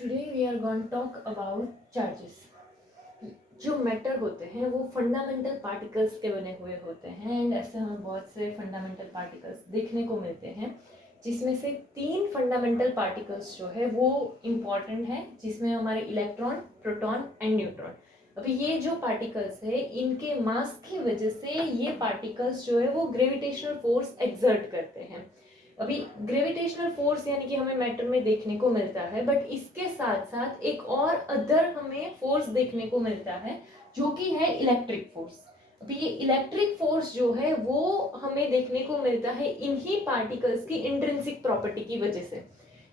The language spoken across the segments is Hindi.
Today we are going to talk about charges. जो मैटर होते हैं वो फंडामेंटल पार्टिकल्स के बने हुए होते हैं एंड ऐसे हमें बहुत से फंडामेंटल पार्टिकल्स देखने को मिलते हैं, जिसमें से 3 फंडामेंटल पार्टिकल्स जो है वो इम्पॉर्टेंट है, जिसमें हमारे इलेक्ट्रॉन, प्रोटॉन एंड न्यूट्रॉन। अभी ये जो पार्टिकल्स है इनके मास की वजह से ये पार्टिकल्स जो है वो ग्रेविटेशनल फोर्स एक्सर्ट करते हैं। अभी ग्रेविटेशनल फोर्स यानी कि हमें मैटर में देखने को मिलता है, बट इसके साथ साथ एक और अदर हमें फोर्स देखने को मिलता है जो कि है इलेक्ट्रिक फोर्स। अभी ये इलेक्ट्रिक फोर्स जो है वो हमें देखने को मिलता है इन्हीं पार्टिकल्स की इंट्रिंसिक प्रॉपर्टी की वजह से।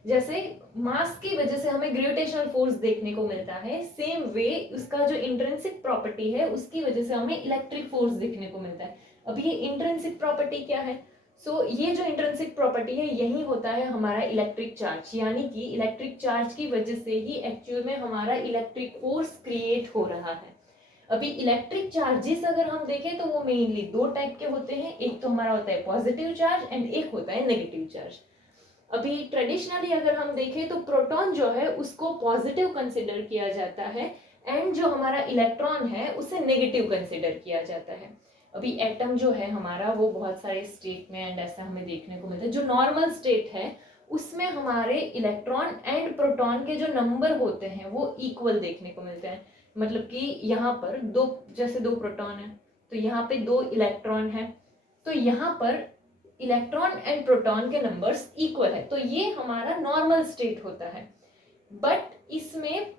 जैसे मास की वजह से हमें ग्रेविटेशनल फोर्स देखने को मिलता है, सेम वे उसका जो इंट्रिंसिक प्रॉपर्टी है उसकी वजह से हमें इलेक्ट्रिक फोर्स देखने को मिलता है। अभी ये इंट्रिंसिक प्रॉपर्टी क्या है? ये जो इंट्रिंसिक प्रॉपर्टी है यही होता है हमारा इलेक्ट्रिक चार्ज, यानी कि इलेक्ट्रिक चार्ज की वजह से ही एक्चुअल में हमारा इलेक्ट्रिक फोर्स क्रिएट हो रहा है। अभी इलेक्ट्रिक चार्जेस अगर हम देखें तो वो मेनली 2 टाइप के होते हैं, एक तो हमारा होता है पॉजिटिव चार्ज एंड एक होता है नेगेटिव चार्ज। अभी ट्रेडिशनली अगर हम देखें तो प्रोटॉन जो है उसको पॉजिटिव कंसिडर किया जाता है एंड जो हमारा इलेक्ट्रॉन है उसे नेगेटिव कंसिडर किया जाता है। अभी एटम जो है हमारा वो बहुत सारे स्टेट में एंड ऐसा हमें देखने को मिलता है। जो नॉर्मल स्टेट है उसमें हमारे इलेक्ट्रॉन एंड प्रोटॉन के जो नंबर होते हैं वो इक्वल देखने को मिलते हैं। मतलब कि यहाँ पर जैसे 2 प्रोटॉन है तो यहाँ पे 2 इलेक्ट्रॉन है, तो यहाँ पर इलेक्ट्रॉन एंड प्रोटॉन के नंबर्स इक्वल है, तो ये हमारा नॉर्मल स्टेट होता है। बट इसमें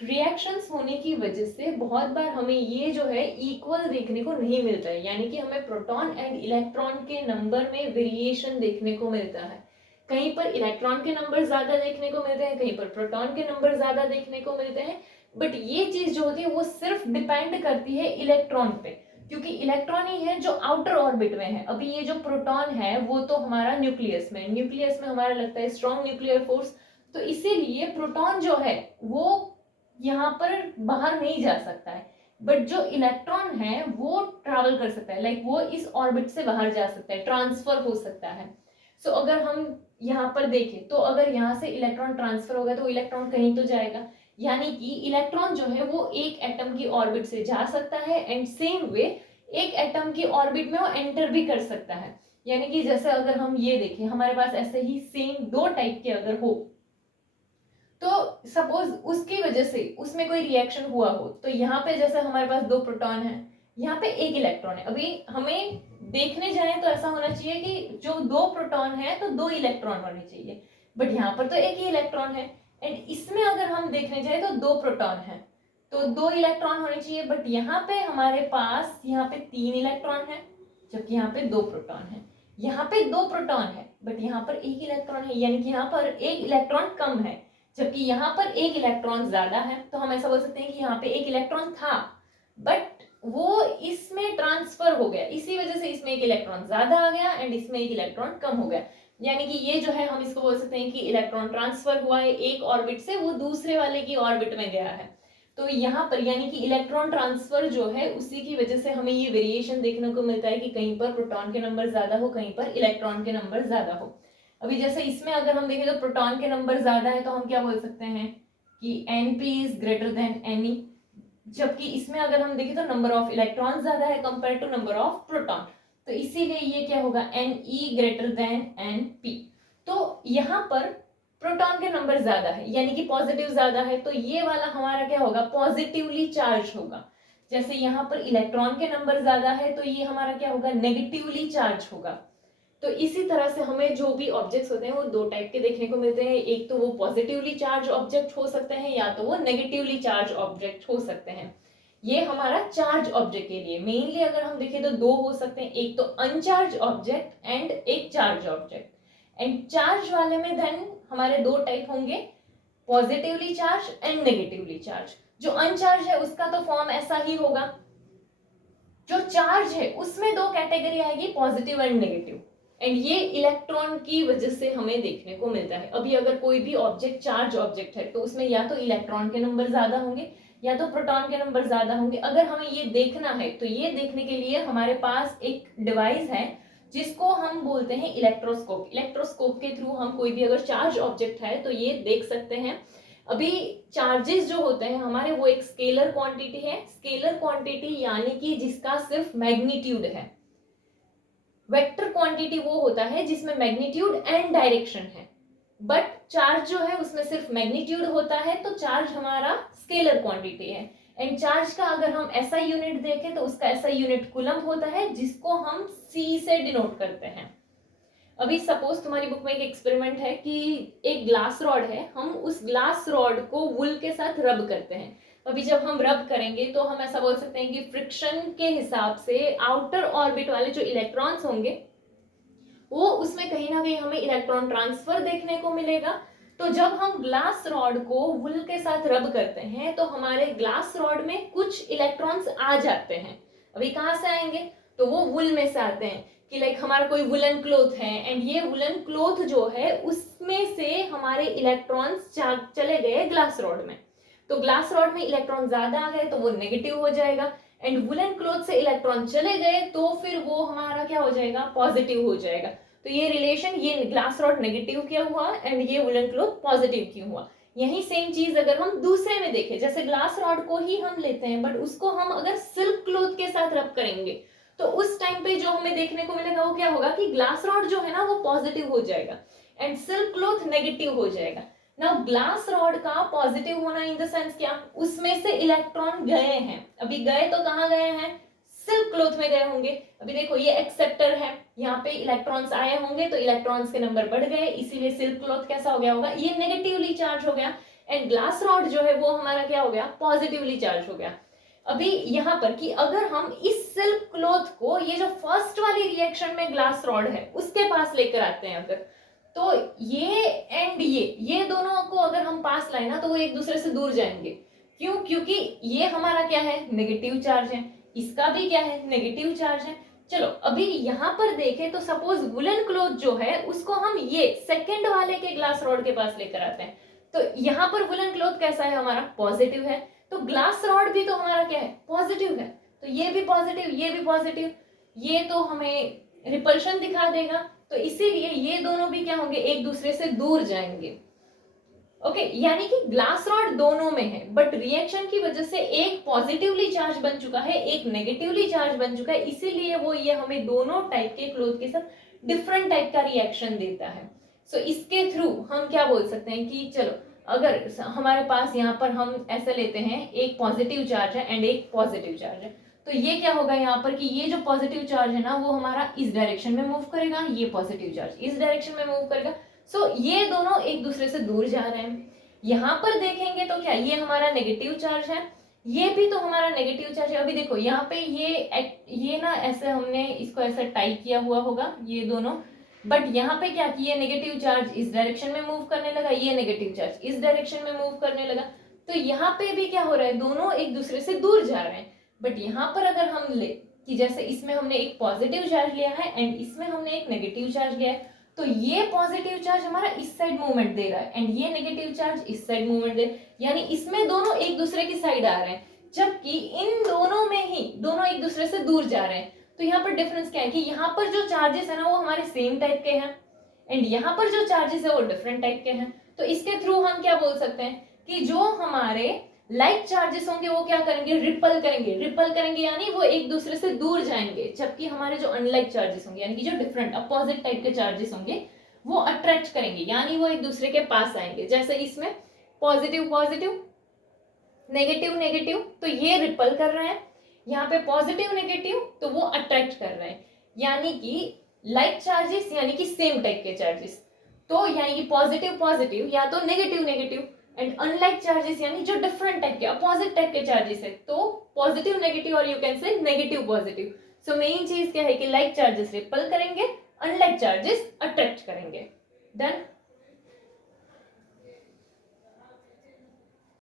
रिएक्शंस होने की वजह से बहुत बार हमें ये जो है इक्वल देखने को नहीं मिलता है, यानी कि हमें प्रोटॉन एंड इलेक्ट्रॉन के नंबर में वेरिएशन देखने को मिलता है। कहीं पर इलेक्ट्रॉन के नंबर ज्यादा देखने को मिलते हैं, कहीं पर प्रोटॉन के नंबर ज्यादा देखने को मिलते हैं। बट ये चीज जो होती है वो सिर्फ डिपेंड करती है इलेक्ट्रॉन पे, क्योंकि इलेक्ट्रॉन ही है जो आउटर ऑर्बिट में है। अभी ये जो प्रोटॉन है वो तो हमारा न्यूक्लियस में हमारा लगता है स्ट्रॉन्ग न्यूक्लियर फोर्स, तो इसीलिए प्रोटॉन जो है वो यहाँ पर बाहर नहीं जा सकता है। बट जो इलेक्ट्रॉन है वो ट्रैवल कर सकता है, लाइक वो इस ऑर्बिट से बाहर जा सकता है, ट्रांसफर हो सकता है। अगर हम यहाँ पर देखें तो अगर यहाँ से इलेक्ट्रॉन ट्रांसफर होगा तो इलेक्ट्रॉन कहीं तो जाएगा, यानी कि इलेक्ट्रॉन जो है वो एक एटम की ऑर्बिट से जा सकता है एंड सेम वे एक एटम की ऑर्बिट में वो एंटर भी कर सकता है। यानी कि जैसे अगर हम ये देखें हमारे पास ऐसे ही सेम 2 टाइप के अगर हो, तो सपोज उसकी वजह से उसमें कोई रिएक्शन हुआ हो, तो यहाँ पे जैसे हमारे पास 2 प्रोटॉन है, यहाँ पे 1 इलेक्ट्रॉन है। अभी हमें देखने जाए तो ऐसा होना चाहिए कि जो 2 प्रोटॉन है तो 2 इलेक्ट्रॉन होने चाहिए, बट यहाँ पर तो 1 ही इलेक्ट्रॉन है। एंड इसमें अगर हम देखने जाए तो 2 प्रोटॉन है तो 2 इलेक्ट्रॉन होने चाहिए, बट यहाँ पे हमारे पास यहाँ पे 3 इलेक्ट्रॉन है जबकि यहाँ पे 2 प्रोटॉन है। यहाँ पे 2 प्रोटॉन है बट यहाँ पर 1 इलेक्ट्रॉन है, यानी कि यहाँ पर 1 इलेक्ट्रॉन कम है जबकि यहाँ पर 1 इलेक्ट्रॉन ज्यादा है। तो हम ऐसा बोल सकते हैं कि यहाँ पे 1 इलेक्ट्रॉन था बट वो इसमें ट्रांसफर हो गया, इसी वजह से इसमें 1 इलेक्ट्रॉन ज्यादा आ गया एंड इसमें 1 इलेक्ट्रॉन कम हो गया। यानी कि ये जो है हम इसको बोल सकते हैं कि इलेक्ट्रॉन ट्रांसफर हुआ है एक ऑर्बिट से वो दूसरे वाले की ऑर्बिट में गया है। तो यहाँ पर यानी कि इलेक्ट्रॉन ट्रांसफर जो है उसी की वजह से हमें ये वेरिएशन देखने को मिलता है कि कहीं पर प्रोटॉन के नंबर ज्यादा हो, कहीं पर इलेक्ट्रॉन के नंबर ज्यादा हो। अभी जैसे इसमें अगर हम देखें तो प्रोटॉन के नंबर ज्यादा है तो हम क्या बोल सकते हैं कि Np is greater than Ne, जबकि इसमें अगर हम देखें तो नंबर ऑफ इलेक्ट्रॉन ज्यादा है compare to number of proton, तो इसीलिए ये क्या होगा Ne ग्रेटर देन Np। तो यहाँ पर प्रोटॉन के नंबर ज्यादा है यानी कि पॉजिटिव ज्यादा है, तो ये वाला हमारा क्या होगा पॉजिटिवली चार्ज होगा। जैसे यहाँ पर इलेक्ट्रॉन के नंबर ज्यादा है तो ये हमारा क्या होगा नेगेटिवली चार्ज होगा। तो इसी तरह से हमें जो भी ऑब्जेक्ट्स होते हैं वो 2 टाइप के देखने को मिलते हैं, एक तो वो पॉजिटिवली चार्ज ऑब्जेक्ट हो सकते हैं या तो वो नेगेटिवली चार्ज ऑब्जेक्ट हो सकते हैं। ये हमारा चार्ज ऑब्जेक्ट के लिए मेनली अगर हम देखें तो 2 हो सकते हैं, एक तो अनचार्ज ऑब्जेक्ट एंड एक चार्ज ऑब्जेक्ट। एंड चार्ज वाले में देन हमारे 2 टाइप होंगे, positively charge and negatively charge. जो अनचार्ज है उसका तो फॉर्म ऐसा ही होगा, जो चार्ज है उसमें 2 कैटेगरी आएगी पॉजिटिव एंड नेगेटिव। एंड ये इलेक्ट्रॉन की वजह से हमें देखने को मिलता है। अभी अगर कोई भी ऑब्जेक्ट चार्ज ऑब्जेक्ट है तो उसमें या तो इलेक्ट्रॉन के नंबर ज्यादा होंगे या तो प्रोटॉन के नंबर ज्यादा होंगे। अगर हमें ये देखना है तो ये देखने के लिए हमारे पास एक डिवाइस है जिसको हम बोलते हैं इलेक्ट्रोस्कोप। इलेक्ट्रोस्कोप के थ्रू हम कोई भी अगर चार्ज ऑब्जेक्ट है तो ये देख सकते हैं। अभी चार्जेस जो होते हैं हमारे वो एक स्केलर क्वांटिटी है, स्केलर क्वांटिटी यानी कि जिसका सिर्फ मैग्नीट्यूड है। वेक्टर क्वांटिटी वो होता है जिसमें मैग्नीट्यूड एंड डायरेक्शन है, बट चार्ज जो है उसमें सिर्फ मैग्नीट्यूड होता है, तो चार्ज हमारा स्केलर क्वांटिटी है। एंड चार्ज का अगर हम ऐसा यूनिट देखें तो उसका ऐसा यूनिट कूलम्ब होता है, जिसको हम C से डिनोट करते हैं। अभी सपोज तुम्हारी बुक में एक एक्सपेरिमेंट है कि एक ग्लास रॉड है, हम उस ग्लास रॉड को वुल के साथ रब करते हैं। अभी जब हम रब करेंगे तो हम ऐसा बोल सकते हैं कि फ्रिक्शन के हिसाब से आउटर ऑर्बिट वाले जो इलेक्ट्रॉन्स होंगे वो उसमें कहीं ना कहीं हमें इलेक्ट्रॉन ट्रांसफर देखने को मिलेगा। तो जब हम ग्लास रॉड को वुल के साथ रब करते हैं तो हमारे ग्लास रॉड में कुछ इलेक्ट्रॉन्स आ जाते हैं। अभी कहाँ से आएंगे, तो वो वुल में से आते हैं कि लाइक हमारा कोई वुलन क्लोथ है एंड ये वुलन क्लोथ जो है उसमें से हमारे इलेक्ट्रॉन्स चले गए ग्लास रॉड में। तो ग्लास रॉड में इलेक्ट्रॉन ज्यादा आ गए तो वो नेगेटिव हो जाएगा, एंड वुलन क्लोथ से इलेक्ट्रॉन चले गए तो फिर वो हमारा क्या हो जाएगा, पॉजिटिव हो जाएगा। तो ये रिलेशन, ये ग्लास रॉड नेगेटिव क्यों हुआ एंड ये वुलन क्लोथ पॉजिटिव क्यों हुआ। यही सेम चीज अगर हम दूसरे में देखें, जैसे ग्लास रॉड को ही हम लेते हैं बट उसको हम अगर सिल्क क्लोथ के साथ रब करेंगे तो उस टाइम पे जो हमें देखने को मिलेगा वो क्या होगा कि ग्लास रॉड जो है ना वो पॉजिटिव हो जाएगा एंड सिल्क क्लोथ नेगेटिव हो जाएगा। नाउ ग्लास रॉड का पॉजिटिव होना इन द सेंस क्या, उसमें से इलेक्ट्रॉन गए हैं, अभी गए तो कहाँ गए हैं, सिल्क क्लोथ में गए होंगे। अभी देखो ये एक्सेप्टर है, यहाँ पे इलेक्ट्रॉन्स आए होंगे तो इलेक्ट्रॉन्स के नंबर बढ़ गए, इसीलिए सिल्क क्लोथ कैसा हो गया होगा, ये नेगेटिवली चार्ज हो गया, एंड ग्लास रॉड जो है वो हमारा क्या हो गया, पॉजिटिवली चार्ज हो गया। अभी यहाँ पर कि अगर हम इस सिल्क क्लोथ को ये जो फर्स्ट वाली रिएक्शन में ग्लास रॉड है उसके पास लेकर आते हैं अगर, तो ये एंड ये दोनों को अगर हम पास लाए ना तो वो एक दूसरे से दूर जाएंगे। क्यों, क्योंकि ये हमारा क्या है, नेगेटिव चार्ज है, इसका भी क्या है, नेगेटिव चार्ज है। चलो अभी यहाँ पर देखें तो सपोज वुलन क्लोथ जो है उसको हम ये सेकंड वाले के ग्लास रॉड के पास लेकर आते हैं, तो यहाँ पर वुलन क्लोथ कैसा है, हमारा पॉजिटिव है, तो ग्लास रॉड भी तो हमारा क्या है, पॉजिटिव है, तो ये भी पॉजिटिव, ये भी पॉजिटिव, ये तो हमें रिपल्शन दिखा देगा, तो इसीलिए ये दोनों भी क्या होंगे, एक दूसरे से दूर जाएंगे। ओके, यानी कि ग्लास रॉड दोनों में है बट रिएक्शन की वजह से एक पॉजिटिवली चार्ज बन चुका है, एक नेगेटिवली चार्ज बन चुका है, इसीलिए वो ये हमें दोनों टाइप के क्लोथ के साथ डिफरेंट टाइप का रिएक्शन देता है। सो इसके थ्रू हम क्या बोल सकते हैं कि चलो अगर हमारे पास यहाँ पर हम ऐसा लेते हैं, एक पॉजिटिव चार्ज है एंड एक पॉजिटिव चार्ज है, तो ये क्या होगा यहाँ पर कि ये जो पॉजिटिव चार्ज है ना वो हमारा इस डायरेक्शन में मूव करेगा, ये पॉजिटिव चार्ज इस डायरेक्शन में मूव करेगा। सो ये दोनों एक दूसरे से दूर जा रहे हैं। यहाँ पर देखेंगे तो क्या, ये हमारा नेगेटिव चार्ज है, ये भी तो हमारा नेगेटिव चार्ज है। अभी देखो यहाँ पे ये ना ऐसे हमने इसको ऐसा टाई किया हुआ होगा ये दोनों, बट यहाँ पे क्या कि ये नेगेटिव चार्ज इस डायरेक्शन में मूव करने लगा, ये नेगेटिव चार्ज इस डायरेक्शन में मूव करने लगा, तो यहाँ पे भी क्या हो रहा है, दोनों एक दूसरे से दूर जा रहे हैं। बट यहाँ पर अगर हम ले कि जैसे इसमें हमने एक पॉजिटिव चार्ज लिया है एंड इसमें हमने एक नेगेटिव चार्ज लिया है, तो ये पॉजिटिव चार्ज हमारा इस साइड मूवमेंट दे रहा है एंड ये नेगेटिव चार्ज इस साइड मूवमेंट दे, यानी इसमें दोनों एक दूसरे की साइड आ रहे हैं, जबकि इन दोनों में ही दोनों एक दूसरे से दूर जा रहे हैं। तो यहाँ पर डिफरेंस क्या है कि यहाँ पर जो चार्जेस है ना वो हमारे सेम टाइप के हैं एंड यहाँ पर जो चार्जेस है वो डिफरेंट टाइप के हैं। तो इसके थ्रू हम क्या बोल सकते हैं कि जो हमारे लाइक चार्जेस होंगे वो क्या करेंगे, रिपल करेंगे यानी वो एक दूसरे से दूर जाएंगे, जबकि हमारे जो अनलाइक चार्जेस होंगे यानी कि जो डिफरेंट अपोजिट टाइप के चार्जेस होंगे वो अट्रैक्ट करेंगे, यानी वो एक दूसरे के पास आएंगे। जैसे इसमें पॉजिटिव पॉजिटिव नेगेटिव नेगेटिव, तो ये रिपल कर रहे हैं, यहाँ पे पॉजिटिव नेगेटिव तो वो अट्रैक्ट कर रहे हैं, यानी कि लाइक चार्जेस यानी कि सेम टाइप के चार्जेस, तो यानी कि पॉजिटिव पॉजिटिव या तो negative negative, and unlike charges यानी जो डिफरेंट टाइप के अपोजिट टाइप के चार्जेस है, तो पॉजिटिव नेगेटिव और you can say negative positive. So main चीज क्या है कि लाइक चार्जेस रिपल करेंगे, अनलाइक चार्जेस अट्रैक्ट करेंगे। डन।